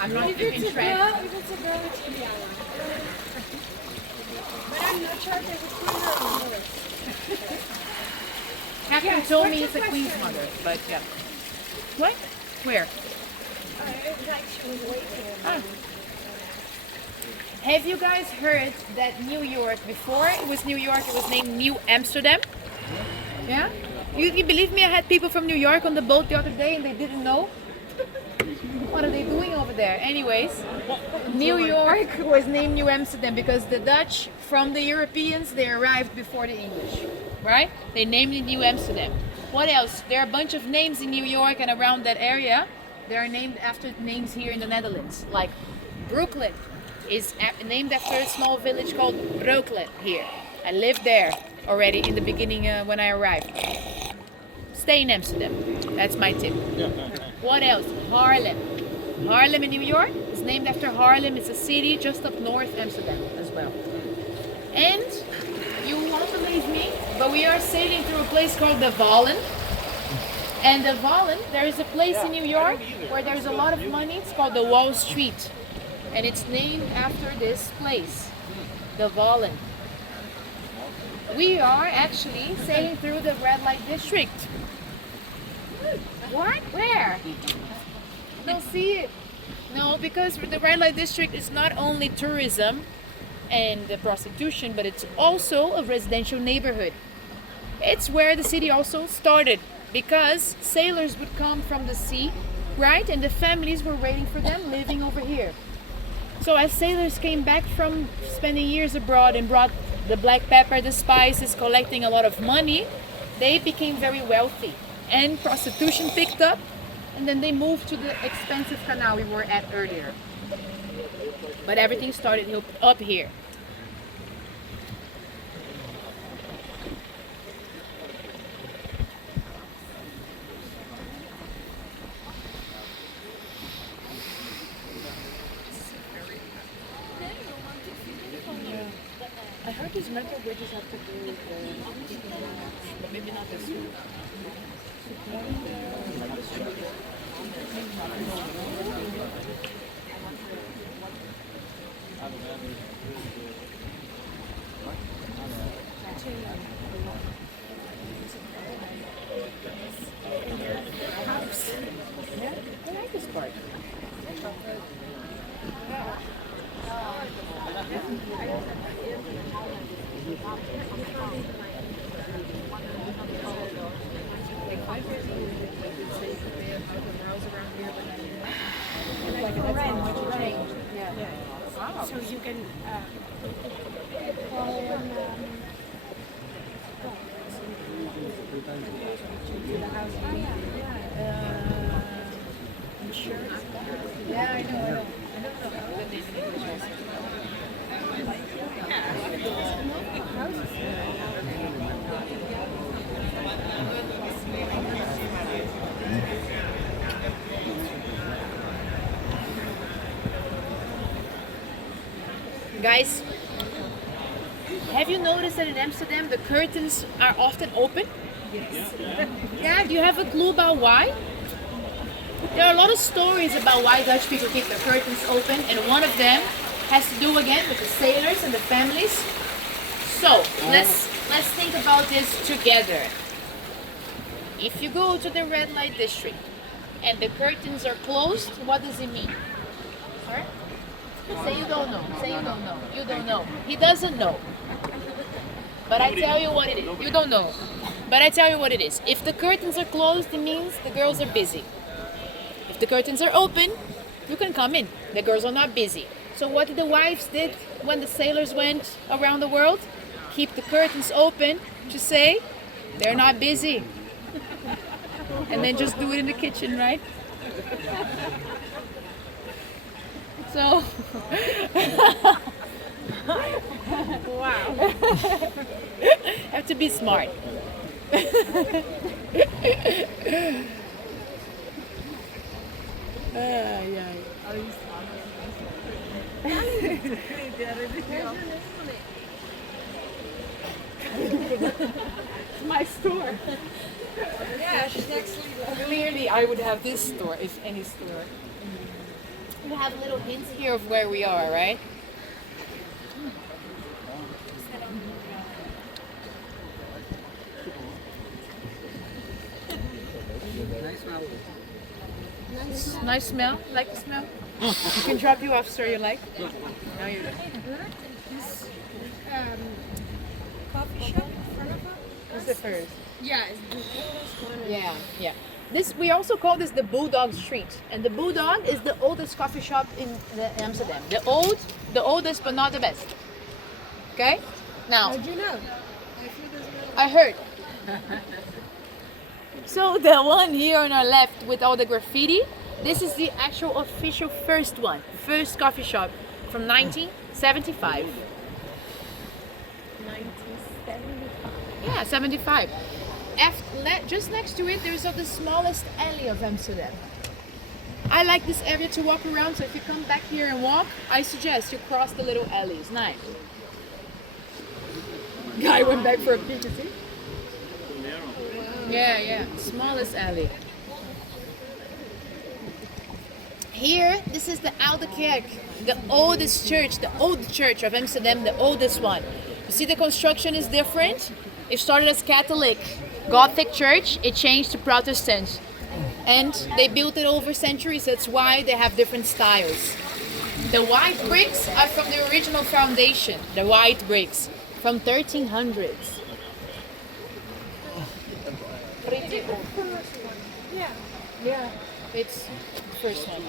I'm not If keeping it's a track. girl, it's Indiana. But I'm not sure there's a queen on the list. Captain Yes, told what's me your it's a queen's question? mother, but yeah. What? Where? It was like she was waiting. Ah. Have you guys heard that New York, before it was New York, it was named New Amsterdam? Yeah? You believe me, I had people from New York on the boat the other day and they didn't know? What are they doing over there? Anyways, New York was named New Amsterdam because the Dutch, from the Europeans, they arrived before the English, right? They named it New Amsterdam. What else? There are a bunch of names in New York and around that area. They are named after names here in the Netherlands. Like Brooklyn is named after a small village called Brooklyn here. I lived there already in the beginning when I arrived. Stay in Amsterdam. That's my tip. What else? Harlem. Harlem in New York is named after Harlem. It's a city just up north Amsterdam as well. And you won't believe me, but we are sailing through a place called the Wallen. And the Wallen, there is a place in New York where there's a lot of money. It's called the Wall Street. And it's named after this place, the Wallen. We are actually sailing through the red light district. What? Where? Don't see it. No, because the red light district is not only tourism and the prostitution, but it's also a residential neighborhood. It's where the city also started because sailors would come from the sea, right? And the families were waiting for them living over here. So as sailors came back from spending years abroad and brought the black pepper, the spices, collecting a lot of money, they became very wealthy. And prostitution picked up, and then they moved to the expensive canal we were at earlier. But everything started up here. I heard these metal bridges have to do with but maybe not this one. Yeah, I like this part. So you can Yeah, I know. I don't know how the name in English is. Guys, have you noticed that in Amsterdam the curtains are often open? Yes. Yeah, do you have a clue about why? There are a lot of stories about why Dutch people keep the curtains open, and one of them has to do again with the sailors and the families. So let's think about this together. If you go to the red light district and the curtains are closed, what does it mean? Sorry? Say you don't know. Say you don't know. You don't know. He doesn't know. But I tell you what it is. You don't know. But I tell you what it is. If the curtains are closed, it means the girls are busy. If the curtains are open, you can come in. The girls are not busy. So what did the wives did when the sailors went around the world? Keep the curtains open to say they're not busy. And then just do it in the kitchen, right? So wow. have to be smart. Yeah. My store. Yeah, she's actually Clearly, I would have this store if any store. we have little hints here of where we are, right? Nice smell. Like the smell? You can drop you off, sir. You like? No, you don't. Coffee shop in front of us. What's the first? Yeah, it's the oldest one. Yeah, yeah. This we also call this the Bulldog Street, and the Bulldog is the oldest coffee shop in Amsterdam. The oldest, but not the best. Okay. Now, How'd you know? I heard. So the one here on our left with all the graffiti, this is the actual official first one, first coffee shop from 1975. 1975. Yeah, 75. Just next to it, there's the smallest alley of Amsterdam. I like this area to walk around, so if you come back here and walk, I suggest you cross the little alley. It's nice. Guy went back for a peek, you see? Yeah, smallest alley. Here, this is the Oude Kerk, the oldest church, the old church of Amsterdam, the oldest one. You see the construction is different? It started as Catholic, Gothic church, it changed to Protestant. And they built it over centuries, that's why they have different styles. The white bricks are from the original foundation, the white bricks, from 1300s. Pretty old. Yeah. Yeah, it's the first one.